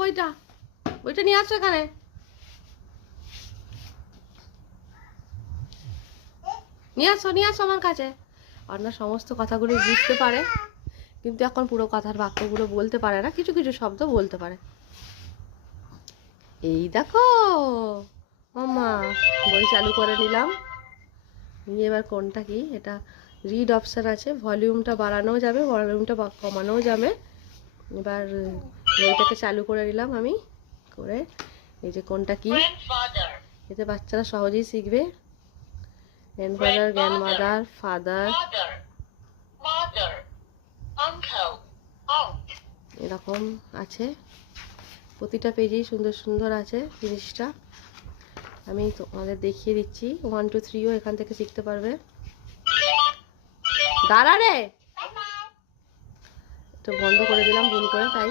বইটা বইটা নিয়ে আসো এখানে। নিয়ে আসো আমার কাছে। অর্ণা সমস্ত কথাগুলো বুঝতে পারে, কিন্তু এখন পুরো কথার বাক্যগুলো বলতে পারে না, কিছু কিছু শব্দ বলতে পারে। এই দেখো মাম্মা, বই চালু করে নিলাম। নিয়ে এবার কোনটা কি, এটা রিড অপশান আছে, ভলিউমটা বাড়ানোও যাবে, ভলিউমটা কমানোও যাবে। এবার বইটাকে চালু করে নিলাম আমি করে। এই যে কোনটা কি, এতে বাচ্চারা সহজেই শিখবে। গ্র্যান্ডফাদার, গ্র্যান্ডমাদার, ফাদার, এরকম আছে। প্রতিটা পেজেই সুন্দর সুন্দর আছে জিনিসটা। আমি তোমাদের দেখিয়ে দিচ্ছি। 1 2 3ও এখান থেকে শিখতে পারবে। দাঁড়া রে, তো বন্ধ করে দিলাম ভুল করে, তাই